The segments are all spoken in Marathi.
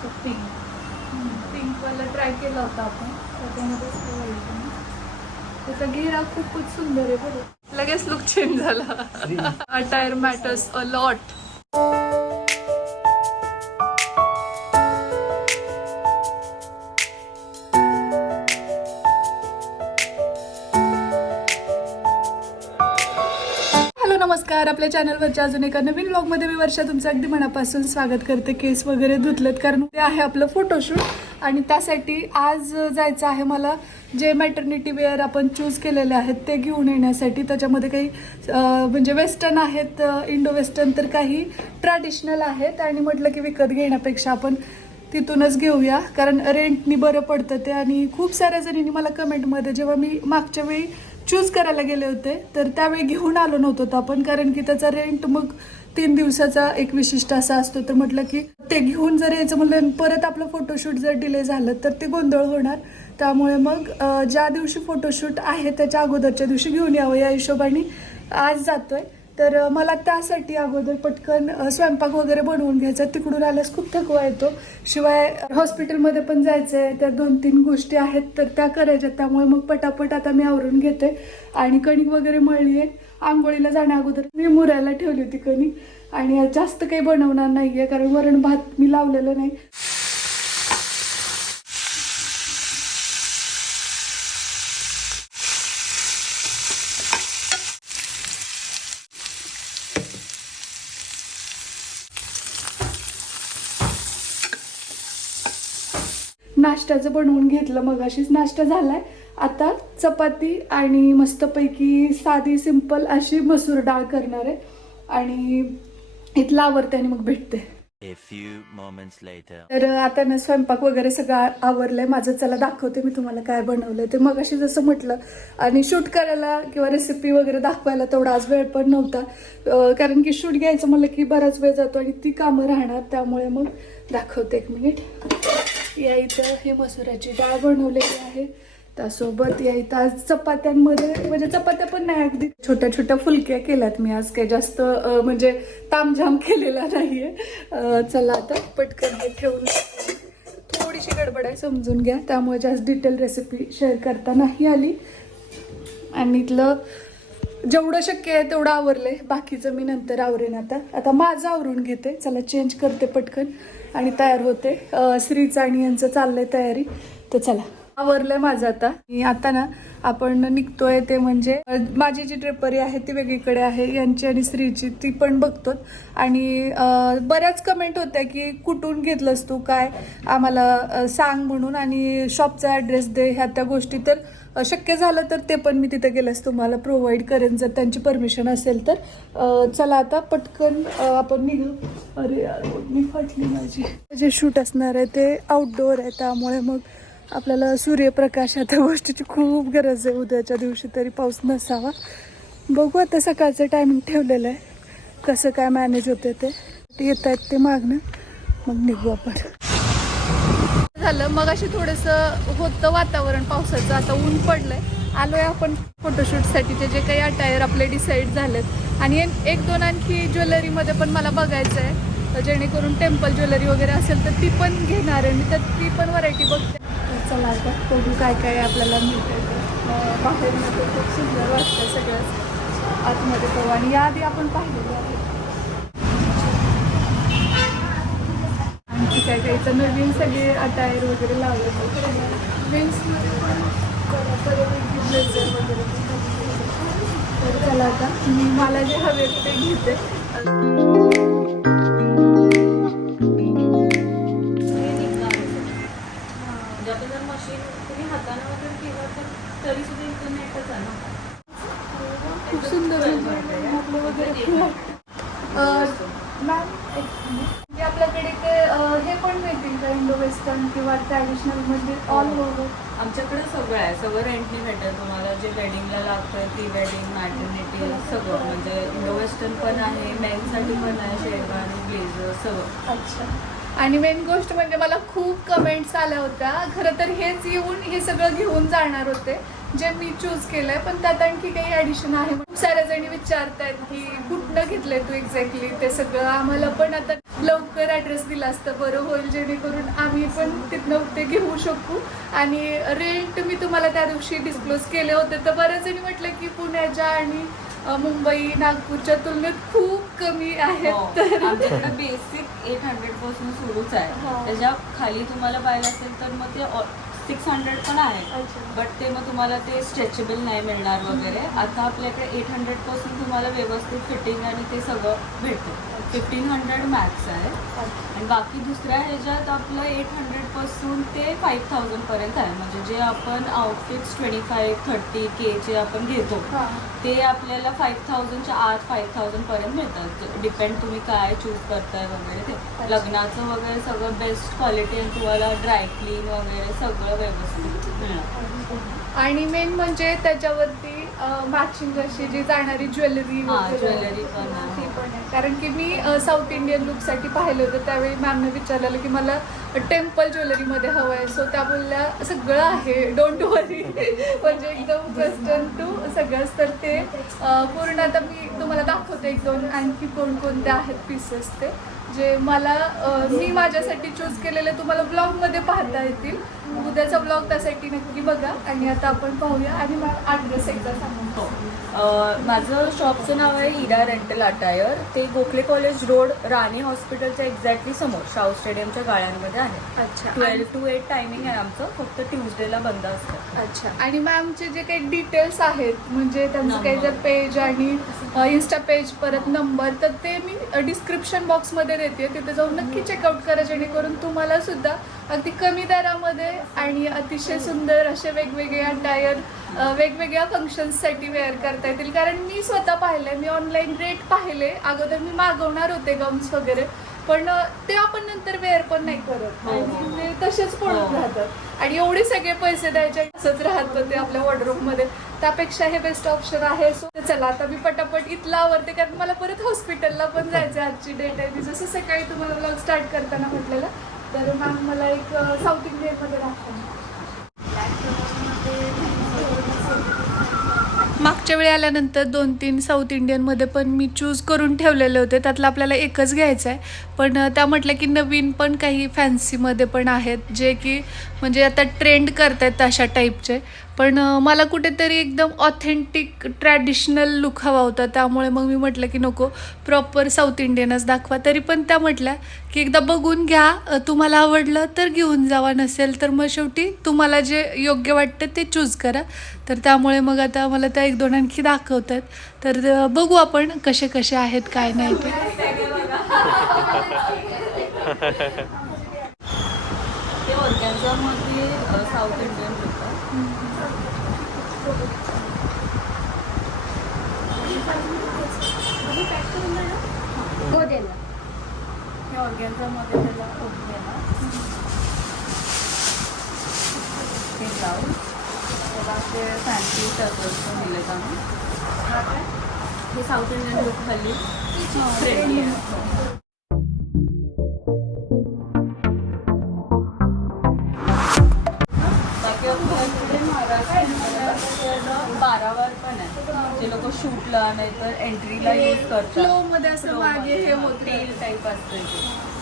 असं पिंक पिंकवाला ट्राय केला होता आपण. त्याच्यामध्येच तो white आहे. त्याचा घेरा खूपच सुंदर आहे बरं लगेच लुक चेंज झाला. अटायर मॅटर्स अ लॉट नमस्कार आपल्या चॅनलवरच्या अजून एका नवीन ब्लॉगमध्ये मी वर्षा तुमचं अगदी मनापासून स्वागत करते. केस वगैरे धुतलेत कारण ते आहे आपलं फोटोशूट आणि त्यासाठी आज जायचं आहे मला जे मॅटर्निटी वेअर आपण चूज केलेले आहेत ते घेऊन येण्यासाठी. त्याच्यामध्ये काही म्हणजे वेस्टर्न आहेत इंडो वेस्टर्न तर काही ट्रॅडिशनल आहेत आणि म्हटलं की विकत घेण्यापेक्षा आपण तिथूनच घेऊया. कारण रेंटनी बरं पडतं ते. आणि खूप साऱ्या जणींनी मला कमेंटमध्ये जेव्हा मी मागच्या वेळी चूज करायला गेले होते तर त्यावेळी घेऊन आलो नव्हतो आपण. कारण की त्याचा रेंट मग तीन दिवसाचा एक विशिष्ट असा असतो. तर म्हटलं की ते घेऊन जर यायचं म्हणलं परत आपलं फोटोशूट जर डिले झालं तर ते गोंधळ होणार. त्यामुळे मग ज्या दिवशी फोटोशूट आहे त्याच्या अगोदरच्या दिवशी घेऊन यावं या हिशोबाने आज जातोय. तर मला त्यासाठी अगोदर पटकन स्वयंपाक वगैरे बनवून घ्यायचा. तिकडून आल्यास खूप थकवा येतो. शिवाय हॉस्पिटलमध्ये पण जायचं आहे त्या दोन तीन गोष्टी आहेत तर त्या करायच्या. त्यामुळे मग पटापट आता मी आवरून घेते. आणि कणिक वगैरे मळली आहे. आंघोळीला जाण्या अगोदर मी मुरायला ठेवली होती कणिक. आणि जास्त काही बनवणार नाही आहे कारण वरण भात मी लावलेलं नाही. नाश्त्याचं बनवून घेतलं मग अशीच नाश्ता झालाय. आता चपाती आणि मस्तपैकी साधी सिंपल अशी मसूर डाळ करणार आहे. आणि इथलं आवडते आणि मग भेटते. A few moments later. तर आता ना स्वयंपाक वगैरे सगळं आवरलंय. माझं चला दाखवते मी तुम्हाला काय बनवलंय. ते मग अशी जसं म्हटलं आणि शूट करायला किंवा रेसिपी वगैरे दाखवायला तेवढा आज वेळ पण नव्हता. कारण की शूट घ्यायचं म्हणलं की बराच वेळ जातो आणि ती कामं राहणार. त्यामुळे मग दाखवते एक मिनिट. या इथं हे मसुराची डाळ बनवलेली आहे. त्यासोबत या इथं आज चपात्यांमध्ये म्हणजे चपात्या पण नाही अगदी छोट्या छोट्या फुलक्या केल्यात मी आज. काही जास्त म्हणजे तामझाम केलेला नाहीये. चला आता पटकन हे ठेवून थोडीशी गडबड आहे समजून घ्या. त्यामुळे जास्त डिटेल रेसिपी शेअर करता नाही आली. आणि इथलं जेवढं शक्य आहे तेवढं आवरलंय. बाकीचं मी नंतर आवरेन आता. आता माझं आवरून घेते. चला चेंज करते पटकन. आणि तयार होते. श्री आणि यांचं चाललंय तयारी. तर चला. आवरलंय माझं आता. आता ना आपण निघतोय ते म्हणजे माझी जी ड्रेपरी आहे ती वेगळीकडे आहे. यांची आणि स्त्रीची ती पण बघतो आणि बऱ्याच कमेंट होत्या की कुठून घेतलंस तू काय? आम्हाला सांग म्हणून आणि शॉपचा ॲड्रेस दे ह्या त्या गोष्टी. तर शक्य झालं तर ते पण मी तिथे गेल्यास तुम्हाला प्रोव्हाइड करेन. जर त्यांची परमिशन असेल तर. चला आता पटकन आपण निघू. अरे यार मी फाटली माझी. जे शूट असणार आहे ते आउटडोअर आहे त्यामुळे मग आपल्याला सूर्यप्रकाश आता गोष्टीची खूप गरज आहे. उद्याच्या दिवशी तरी पाऊस नसावा. बघू आता सकाळचं टायमिंग ठेवलेलं आहे. कसं काय मॅनेज होते ते. येत आहेत ते मागणं. मग निघू आपण. झालं मग अशी थोडंसं होतं वातावरण पावसाचं. आता ऊन पडलंय. आलोय आपण फोटोशूटसाठीचे जे काही अटायर आपले डिसाईड झालेत. आणि एक- दोन आणखी ज्वेलरीमध्ये पण मला बघायचं आहे जेणेकरून टेम्पल ज्वेलरी वगैरे असेल तर ती पण घेणार आहे. मी तर ती पण व्हरायटी बघते. चला आता बघू काय काय आपल्याला मिळतं बाहेर मध्ये खूप सुंदर वाटतं सगळं. आतमध्ये पाहू आणि याआधी आपण पाहिलेलं आहे. आणखी काय काय इथं नवीन सगळे अटायर वगैरे लावले मेन्समध्ये पण ब्लेझर वगैरे तर चला आता मी मला जे हवे ते घेते. तर तरी सुद्धा इथं नेटच आहे ना. खूप सुंदर म्हणजे वगैरे मॅम. म्हणजे आपल्याकडे ते हे पण मिळतील का इंडो वेस्टर्न किंवा ट्रॅडिशनल म्हणजे ऑल ओव्हर आमच्याकडे सगळं आहे. सगळं रेंटने भेटेल. तुम्हाला जे वेडिंगला लागतं प्री वेडिंग मॅटर्निटी सगळं. म्हणजे इंडो वेस्टर्न पण आहे मेनसाठी पण आहे शेरवानी ब्लेझर सगळं. अच्छा. आणि मेन गोष्ट म्हणजे मला खूप कमेंट्स आल्या होत्या. खरं तर हेच येऊन हे सगळं घेऊन जाणार होते जे मी चूज केलंय. पण त्यात आणखी काही ऍडिशन आहे खूप साऱ्या जणी विचारत आहेत की कुठनं घेतलंय तू एक्झॅक्टली ते सगळं? आम्हाला पण आता लवकर ॲड्रेस दिला असतं. बरं होईल जेणेकरून आम्ही पण तिथनं ते घेऊ शकू. आणि रेंट मी तुम्हाला त्या दिवशी डिस्क्लोज केले होते. तर बऱ्याच जणी म्हटलं की पुण्याच्या आणि मुंबई नागपूरच्या तुलनेत खूप कमी आहेत तर हो. आमच्याकडे बेसिक एट हंड्रेडपासून सुरूच हा. आहे त्याच्याखाली तुम्हाला पाहिलं असेल तर मग ते सिक्स हंड्रेड पण आहे. बट ते मग तुम्हाला ते स्ट्रेचेबल नाही मिळणार वगैरे. आता आपल्याकडे एट हंड्रेडपासून तुम्हाला व्यवस्थित फिटिंग आणि ते सगळं भेटतं. फिफ्टीन हंड्रेड मॅक्स आहे. आणि बाकी दुसऱ्या ह्याच्यात आपलं एट हंड्रेडपासून ते फाईव्ह थाउजंडपर्यंत आहे. म्हणजे जे आपण आउटफिट्स ट्वेंटी फाईव्ह थर्टी केचे आपण घेतो ते आपल्याला फाईव्ह थाउजंडच्या आत फाईव्ह थाउजंडपर्यंत मिळतात. डिपेंड तुम्ही काय चूज करताय वगैरे ते. लग्नाचं वगैरे सगळं बेस्ट क्वालिटी आणि तुम्हाला ड्राय क्लीन वगैरे सगळं व्यवस्थित आणि मेन म्हणजे त्याच्यावरती मॅचिंग अशी जी जाणारी ज्वेलरी jewelry पण आहे. ती पण आहे. कारण की मी साऊथ इंडियन लुकसाठी पाहिलं होतं. त्यावेळी मॅमने विचारलेलं की मला टेम्पल ज्वेलरीमध्ये हवं आहे. सो त्या बोलल्या सगळं आहे. डोंट वरी म्हणजे एकदम वेस्टर्न टू सगळंच. तर ते पूर्ण आता मी तुम्हाला दाखवते एक दोन आणखी कोणकोणते आहेत पीसेस ते. जे मला मी माझ्यासाठी चूज केलेले तुम्हाला ब्लॉगमध्ये पाहता येतील. उद्याचा ब्लॉग त्यासाठी नक्की बघा आणि आता आपण पाहूया आणि मला ॲड्रेस एकदा सांगा. हो. माझं शॉपचं नाव आहे इडा रेंटल अटायर. ते गोखले कॉलेज रोड राणी हॉस्पिटलच्या एक्झॅक्टली समोर शाहू स्टेडियमच्या गाळ्यांमध्ये आहे. अच्छा. ट्वेल्व टू एट टायमिंग आहे आमचं फक्त ट्युजडेला बंद असतं. अच्छा. आणि मॅमचे जे काही डिटेल्स आहेत म्हणजे त्यांचं काही जर. पेज आणि इन्स्टा पेज परत नंबर तर ते मी डिस्क्रिप्शन बॉक्समध्ये देते. तिथे जाऊन नक्की चेकआउट करा जेणेकरून तुम्हाला सुद्धा अगदी कमी दरामध्ये आणि अतिशय सुंदर असे वेगवेगळे अटायर वेगवेगळ्या फंक्शन्ससाठी वेअर करता येतील. कारण मी स्वतः पाहिलंय मी ऑनलाईन रेट पाहिले अगोदर मी मागवणार होते गाऊन्स वगैरे पण ते आपण नंतर वेअर पण नाही करत. हो. आणि ते तसेच पडून हो. राहतात. आणि एवढे सगळे पैसे द्यायचे असंच राहतं ते आपल्या वॉर्डरोबमध्ये. त्यापेक्षा हे बेस्ट ऑप्शन आहे. सो चला आता मी पटापट इथला आवडते कारण मला परत हॉस्पिटलला पण जायचं आहे. आजची डेट आहे. मी जसं सकाळी तुम्हाला ब्लॉग स्टार्ट करताना म्हटलेलं तर मॅम मला एक साऊथ इंडियनमध्ये दाखवा. मागच्या वेळी आल्यानंतर दोन तीन साऊथ इंडियनमध्ये पण मी चूज करून ठेवलेले होते. त्यातलं आपल्याला एकच घ्यायचं आहे पण त्या म्हटलं की नवीन पण काही फॅन्सीमध्ये पण आहेत. जे की म्हणजे आता ट्रेंड करत आहेत अशा टाईपचे पण मला कुठेतरी एकदम ऑथेंटिक ट्रॅडिशनल लुक हवा होता. त्यामुळे मग मी म्हटलं की नको प्रॉपर साऊथ इंडियनच दाखवा. तरी पण त्या म्हटल्या की एकदा बघून घ्या. तुम्हाला आवडलं तर घेऊन जावा. नसेल तर मग शेवटी तुम्हाला जे योग्य वाटतं ते चूज करा. तर त्यामुळे मग आता मला त्या एक दोन आणखी दाखवतात. तर बघू आपण कसे कसे आहेत काय नाही ते. ऑर्गॅन्झामध्ये साऊथ इंडियन होतं. हे ऑर्गॅन्झामध्ये त्याला येणार हे ब्लाऊज त्याला ते फॅन्सी पण दिले आम्ही हे साऊथ इंडियन लुक हल्ली बारावार पण आहे. जे लोक शूटला नाहीतर एंट्रीला यूज करतात. फ्लो मध्ये असं मागे हे होते. टेल टाईप असतं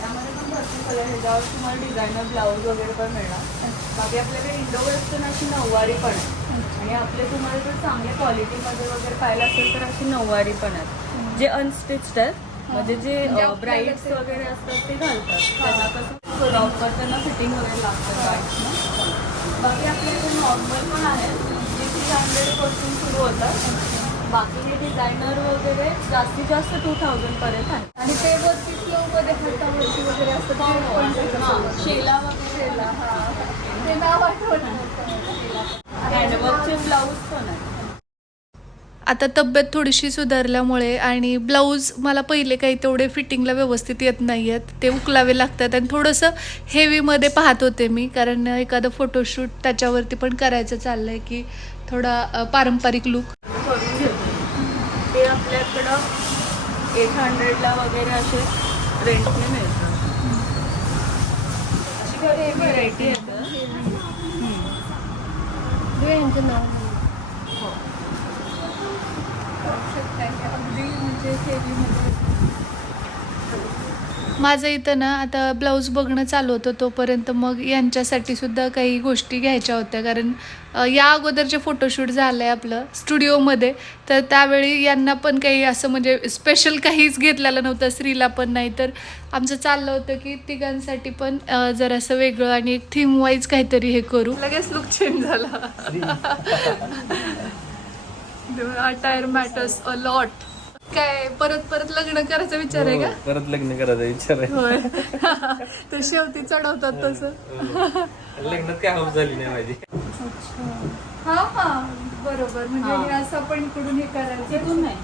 त्यामध्ये पण भरपूर कलर ह्याच्यावर तुम्हाला डिझायनर ब्लाऊज वगैरे पण मिळणार. बाकी आपल्याकडे इंडो वेस्टर्न अशी नऊवारी पण आहे. आणि आपले तुम्हाला जर चांगल्या क्वालिटीमध्ये वगैरे पाहिलं असेल तर अशी नऊवारी पण आहेत. जे अनस्टिच्ड आहेत म्हणजे जे म्हणजे ब्राईड्स ते- वगैरे असतात ते घालतात. त्यांना कसं प्रॉपर त्यांना फिटिंग वगैरे लागतं. गार्ड्सना बाकी आपल्याकडे नॉर्मल पण आहे. जे थ्री हंड्रेडपासून सुरू होतात बाकी हे डिझायनर वगैरे जास्तीत जास्त टू थाउजंडपर्यंत आहे. आणि ते वरती फ्लो मध्ये हातावरती वगैरे असतं ते पण त्याच्यासोबत. शेला वगैरे. शेला, हा. ते नाव आठवत हँडवर्कचे ब्लाऊज पण आहे आता तब्येत थोडीशी सुधारल्यामुळे आणि ब्लाऊज मला पहिले काही तेवढे फिटिंगला व्यवस्थित येत नाही आहेत ते उकलावे लागतात आणि थोडंसं हेवीमध्ये पाहत होते मी कारण एखादं फोटोशूट त्याच्यावरती पण करायचं चाललं आहे की थोडा पारंपरिक लुक करून घेतो ते आपल्याकडं एट हंड्रेडला वगैरे असे रेंटने मिळतात. अशी काही व्हरायटी येतं हो? अगदी म्हणजे हेवीमध्ये माझं इथं ना आता ब्लाऊज बघणं चालू होतं तोपर्यंत मग यांच्यासाठी सुद्धा काही गोष्टी घ्यायच्या होत्या. कारण या अगोदरचे फोटोशूट झालं आहे आपलं स्टुडिओमध्ये. तर त्यावेळी यांना पण काही असं म्हणजे स्पेशल काहीच घेतलेलं नव्हतं स्त्रीला पण नाही. तर आमचं चाललं होतं की तिघांसाठी पण जरासं वेगळं आणि एक थीम वाईज काहीतरी हे करू. लगेच लुक चेंज झाला. अटायर मॅटर्स अ लॉट काय परत परत लग्न करायचा विचार आहे का? हो, परत लग्न करायचा विचार आहे. होय. ते शेवटी चढवतात तसं. लग्नात काय हाऊस झाली नाही माझी. हा हा. बरोबर. म्हणजे हा. हे असं आपण इकडून हे करायचं. नाही.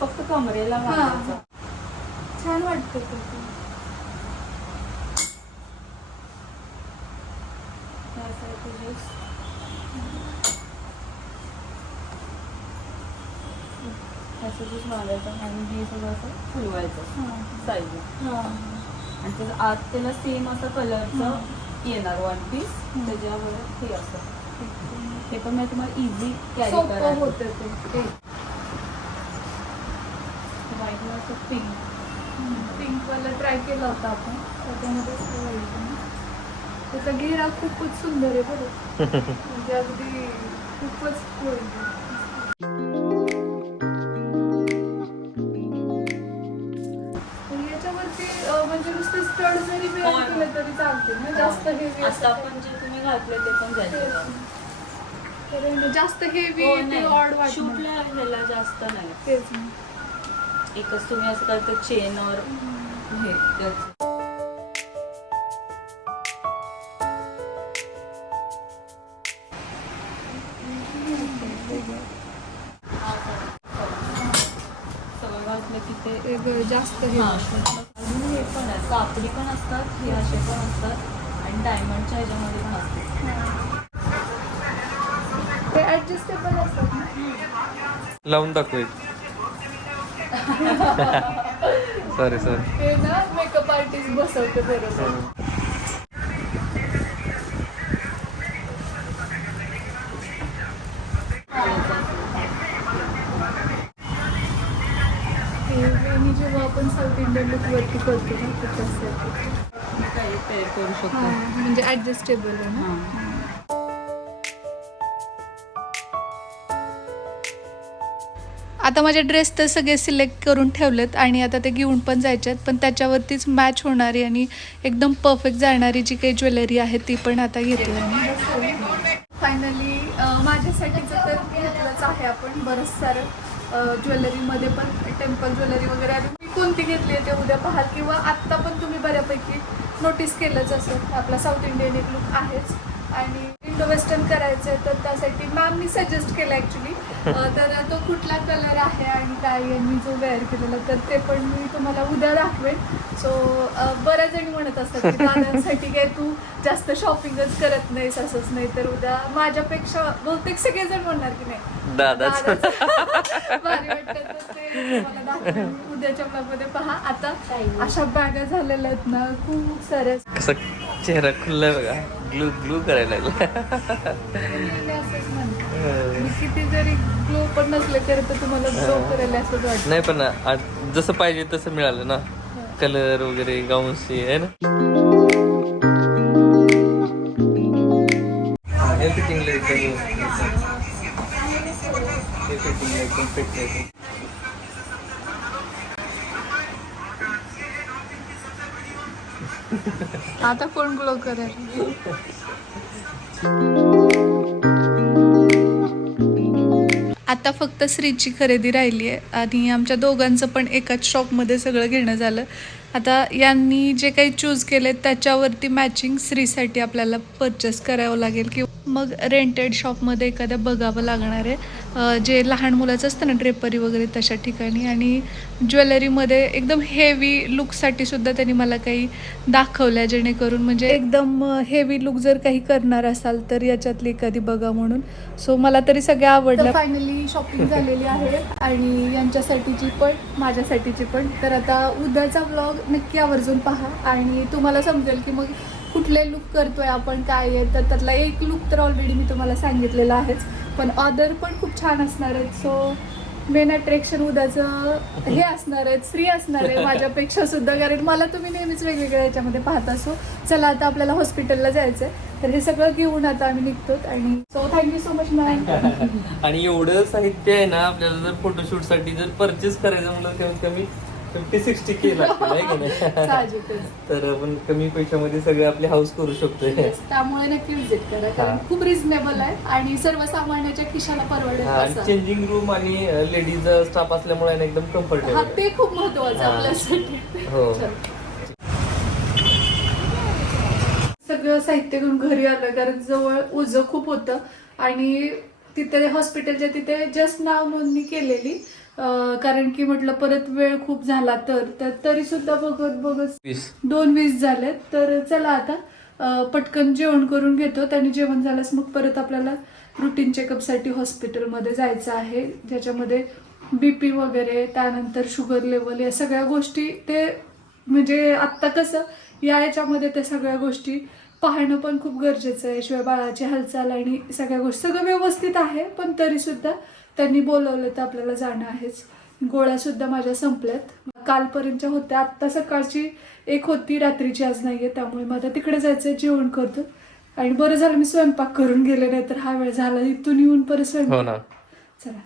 फक्त कमरेला हा. छान वाटतं ते पण. Just बांधायचं आणि हे सगळं असं फुलवायचं हा. हा. आणि त्याचं आत त्याला सेम असं कलरचं येणार वन पीस त्याच्यावर हे असं. हे पण मी तुम्हाला इझी कॅरी सोपं करायचं. होतं ते. व्हाईटला असं पिंक पिंक वाला ट्राय केला होता आपण. त्याच्यामध्ये. त्याचा घेरा खूपच सुंदर आहे बरं. म्हणजे अगदी खूपच म्हणजे स्टड जरी होय. केले तरी चालते ना जास्त हेवी असं आपण जे तुम्ही घातले ते पण जायचं जास्त हेवी हो, ते नाही. ऑड शूटला ह्याला जास्त नाही. तेच ना. एकच तुम्ही असं करता चेन और हे त्याचं. घातलं की ते ते ग- जास्त हे हा, कापडी पण असतात हे असे पण असतात आणि डायमंडच्या ह्याच्यामध्ये पण असतात. ते असतात लावून दाखव सॉरी सॉरी ते ना मेकअप आर्टिस्ट बसवते बरोबर. वरती करतो ना त्याच्यासाठी करू शकतो म्हणजे ॲडजस्टेबल आहे ना? आता माझे ड्रेस तर सगळे सिलेक्ट करून ठेवलेत आणि आता ते घेऊन पण जायचे आहेत. पण त्याच्यावरतीच मॅच होणारी आणि एकदम परफेक्ट जाणारी जी काही ज्वेलरी आहे ती पण आता घेतली फायनली माझ्यासाठीचं तर घेतलंच आहे आपण बरंच सारं ज्वेलरीमध्ये पण टेम्पल ज्वेलरी वगैरे कोणती घेतली आहे ते उद्या पाहाल. किंवा आत्ता पण तुम्ही बऱ्यापैकी नोटीस केलंच असेल. आपला साऊथ इंडियन एक लुक आहेच. आणि इंडो वेस्टर्न करायचं आहे तर त्यासाठी मॅमनी सजेस्ट केलं ॲक्च्युली तर तो कुठला कलर आहे आणि काय यांनी जो वेअर केलेला तर ते पण मी तुम्हाला उद्या दाखवेन. सो बऱ्याच जणी म्हणत असतात की दादांसाठी काय तू जास्त शॉपिंगच करत नाहीस असंच नाही. तर उद्या माझ्यापेक्षा बहुतेक सगळेजण म्हणणार की नाही. दादाच. दादाच. भारी वाटतं तर ते तुम्हाला दाखवेन. मी उद्याच्या ब्लॉगमध्ये पहा. आता अशा बॅगा झालेल्या आहेत ना खूप साऱ्या कसा चेहरा खुललाय बघा. ग्लू ग्लू करायला लागला. मी असंच म्हणते. मी किती जरी ग्लो पण नसले तरी तर तुम्हाला ग्लो करायला असंच वाटतं. नाही पण आ- जसं पाहिजे तसं मिळालं ना. कलर वगैरे गाऊनची आहे ना? हे फिटिंगला एकदम हे फिटिंगला एकदम फिट आहे. आता कोण ग्लो करेल आता फक्त श्रीची खरेदी राहिली आहे आणि आमच्या दोघांचं पण एकाच शॉपमध्ये सगळं घेणं झालं. आता यांनी जे काही चूज केले त्याच्यावरती मॅचिंग श्रीसाठी आपल्याला परचेस करावं लागेल किंवा मग रेंटेड शॉपमध्ये एखाद्या बघावं लागणार आहे. जे लहान मुलाचं असतं ना ड्रेपरी वगैरे तशा ठिकाणी आणि ज्वेलरीमध्ये एकदम हेवी लुकसाठी सुद्धा त्यांनी मला काही दाखवल्या जेणेकरून म्हणजे एकदम हेवी लुक जर काही करणार असाल तर याच्यातली एखादी बघा म्हणून. सो मला तरी सगळ्या आवडल्या. फायनली शॉपिंग झालेली आहे आणि यांच्यासाठीची पण माझ्यासाठीची पण. तर आता उद्याचा ब्लॉग नक्की आवर्जून पहा. आणि तुम्हाला समजेल की मग कुठले लुक करतोय आपण काय आहे तर त्यातला एक लुक तर ऑलरेडी मी तुम्हाला सांगितलेला आहेच. पण अदर पण खूप छान असणार आहेत. सो मेन अट्रॅक्शन उद्याचं हे असणार आहे स्त्री असणार आहे माझ्यापेक्षा सुद्धा. कारण मला तुम्ही नेहमीच वेगवेगळ्या याच्यामध्ये पाहत. असो चला आता आपल्याला हॉस्पिटलला जायचंय. तर हे सगळं घेऊन आता आम्ही निघतो. आणि so thank you so much ma'am आणि एवढं साहित्य आहे ना आपल्याला जर फोटोशूटसाठी जर परचेस करायचं म्हणलं कमीत कमी फिफ्टी सिक्स्टी के लागतील आहे की नाही साहजिकच तर आपण कमी पैशामध्ये सगळे आपले हाऊस करू शकतोय Yes, त्यामुळे नक्की विजिट करा कारण हा. खूप रिझनेबल आहे आणि सर्वसामान्याच्या खिशाला परवडेल असं चेंजिंग रूम आणि लेडीज स्टाफ असल्यामुळे आहे ना एकदम हा कम्फर्टेबल ते खूप महत्वाचं हा. आपल्यासाठी हो. चल. सगळं साहित्य घेऊन घरी आलं कारण जवळ ओझं खूप होतं आणि तिथे हॉस्पिटलच्या तिथे जस्ट नाव नोंदणी केलेली कारण की म्हटलं परत वेळ खूप झाला तर तर तरी सुद्धा बघत बघत दोन वीस झालेत. तर चला आता पटकन जेवण करून घेतो. आणि जेवण झाल्यास मग परत आपल्याला रुटीन चेकअपसाठी हॉस्पिटलमध्ये जायचं आहे. ज्याच्यामध्ये बीपी वगैरे त्यानंतर शुगर लेवल या सगळ्या गोष्टी ते म्हणजे आत्ता कसं या याच्यामध्ये त्या सगळ्या गोष्टी पाहणं पण खूप गरजेचं आहे. शिवाय बाळाची हालचाल आणि सगळ्या गोष्टी सगळं व्यवस्थित आहे पण तरी सुद्धा त्यांनी बोलवलं तर आपल्याला जाणं आहेच. गोळ्या सुद्धा माझ्या संपल्यात. कालपर्यंतच्या होत्या आत्ता सकाळची एक होती रात्रीची आज नाहीये त्यामुळे मला तिकडे जायचं जेवण करतो. आणि बरं झालं मी स्वयंपाक करून गेले नाही तर हा वेळ झाला. इथून येऊन परत हो स्वयंपाक चला.